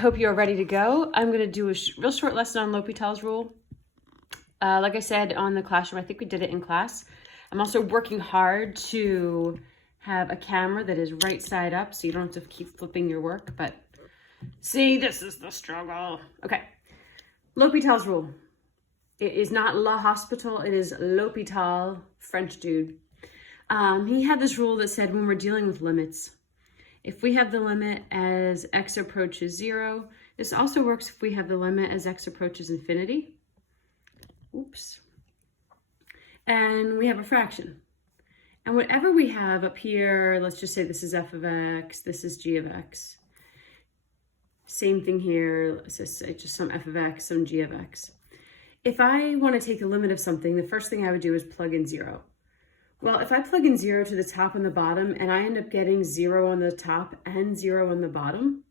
hope you're ready to go. I'm going to do a real short lesson on L'Hopital's rule. Like I said on the classroom, I think we did it in class. I'm also working hard to have a camera that is right side up so you don't have to keep flipping your work, but see, this is the struggle. Okay, L'Hopital's rule. It is not La Hospital, it is L'Hopital, French dude. He had this rule that said when we're dealing with limits, if we have the limit as x approaches 0, this also works if we have the limit as x approaches infinity. Oops. And we have a fraction. And whatever we have up here, let's just say this is f of x, this is g of x. Same thing here, let's just say just some f of x, some g of x. If I want to take a limit of something, the first thing I would do is plug in 0. Well, if I plug in 0 to the top and the bottom, and I end up getting 0 on the top and 0 on the bottom,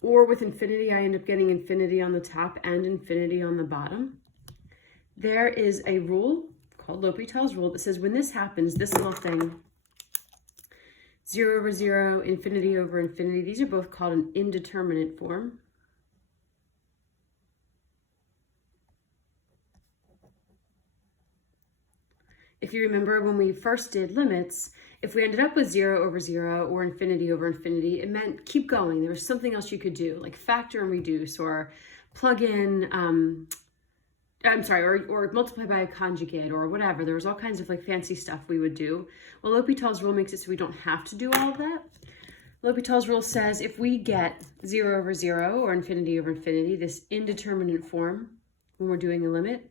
or with infinity, I end up getting infinity on the top and infinity on the bottom, there is a rule called L'Hopital's rule that says when this happens, this little thing, 0 over 0, infinity over infinity, these are both called an indeterminate form. If you remember when we first did limits, if we ended up with 0 over 0 or infinity over infinity, it meant keep going. There was something else you could do, like factor and reduce, or plug in, or multiply by a conjugate or whatever. There was all kinds of like fancy stuff we would do. Well, L'Hopital's rule makes it so we don't have to do all of that. L'Hopital's rule says if we get 0 over 0 or infinity over infinity, this indeterminate form when we're doing a limit,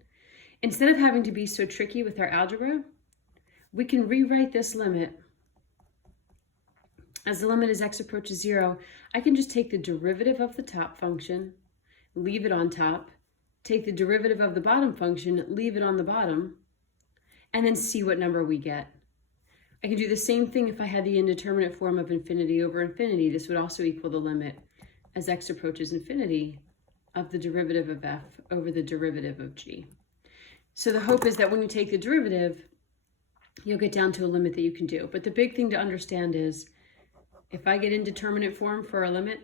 instead of having to be so tricky with our algebra, we can rewrite this limit. As the limit as x approaches 0, I can just take the derivative of the top function, leave it on top, take the derivative of the bottom function, leave it on the bottom, and then see what number we get. I can do the same thing if I had the indeterminate form of infinity over infinity. This would also equal the limit as x approaches infinity of the derivative of f over the derivative of g. So the hope is that when you take the derivative, you'll get down to a limit that you can do. But the big thing to understand is if I get indeterminate form for a limit,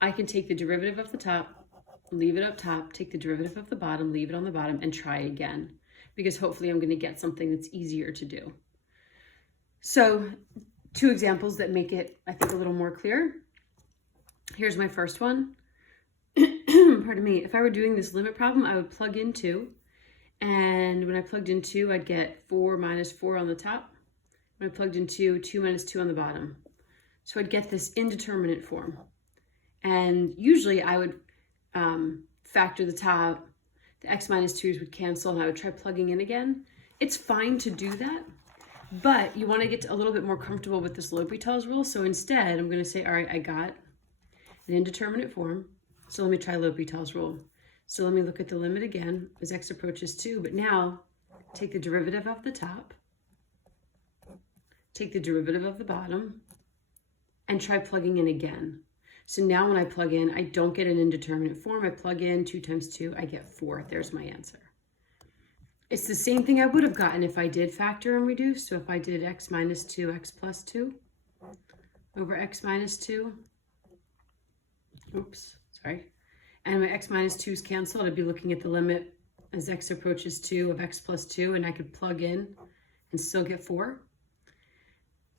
I can take the derivative of the top, leave it up top, take the derivative of the bottom, leave it on the bottom, and try again. Because hopefully I'm going to get something that's easier to do. So 2 examples that make it, I think, a little more clear. Here's my first one. Pardon me. If I were doing this limit problem, I would plug in 2. And when I plugged in 2, I'd get 4 minus 4 on the top. When I plugged in 2, 2 minus 2 on the bottom. So I'd get this indeterminate form. And usually I would factor the top, the x minus 2's would cancel, and I would try plugging in again. It's fine to do that, but you want to get a little bit more comfortable with this L'Hopital's rule. So instead, I'm going to say, all right, I got an indeterminate form. So let me try L'Hopital's rule. So let me look at the limit again as x approaches 2, but now take the derivative of the top, take the derivative of the bottom, and try plugging in again. So now when I plug in, I don't get an indeterminate form. I plug in 2 times 2, I get 4. There's my answer. It's the same thing I would have gotten if I did factor and reduce. So if I did x minus 2, x plus 2 over x minus 2, oops, sorry. And my x minus 2's canceled, I'd be looking at the limit as x approaches 2 of x plus 2, and I could plug in and still get 4.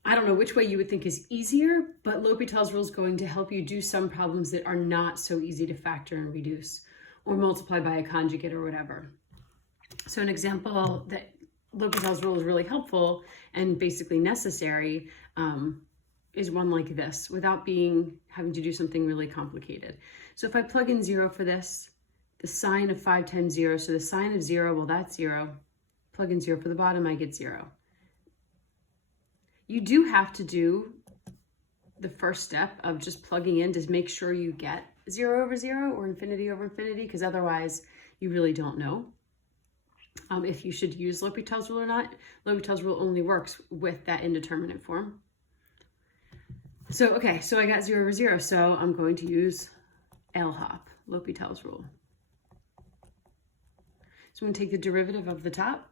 I don't know which way you would think is easier, but L'Hopital's rule is going to help you do some problems that are not so easy to factor and reduce or multiply by a conjugate or whatever. So an example that L'Hopital's rule is really helpful and basically necessary is one like this, without having to do something really complicated. So if I plug in 0 for this, the sine of 5 times 0, so the sine of 0, well, that's 0. Plug in 0 for the bottom, I get 0. You do have to do the first step of just plugging in to make sure you get 0 over 0 or infinity over infinity, because otherwise you really don't know if you should use L'Hopital's rule or not. L'Hopital's rule only works with that indeterminate form. So, okay, so I got 0 over 0, so I'm going to use LHOP, L'Hopital's rule. So I'm going to take the derivative of the top.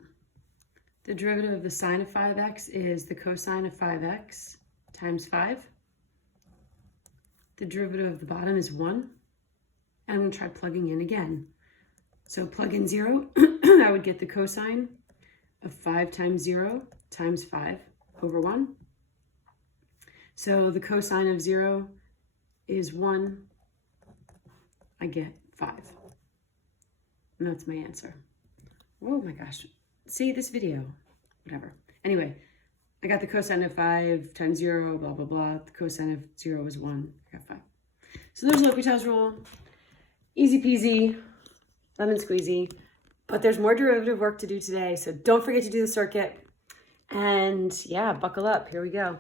The derivative of the sine of 5x is the cosine of 5x times 5. The derivative of the bottom is 1. And I'm going to try plugging in again. So plug in 0. I would get the cosine of 5 times 0 times 5 over 1. So the cosine of 0 is 1. I get 5. And that's my answer. Oh my gosh. See this video. Whatever. Anyway, I got the cosine of 5 times 0, blah, blah, blah. The cosine of 0 is 1. I got 5. So there's L'Hopital's rule. Easy peasy, lemon squeezy. But there's more derivative work to do today, so don't forget to do the circuit. And yeah, buckle up. Here we go.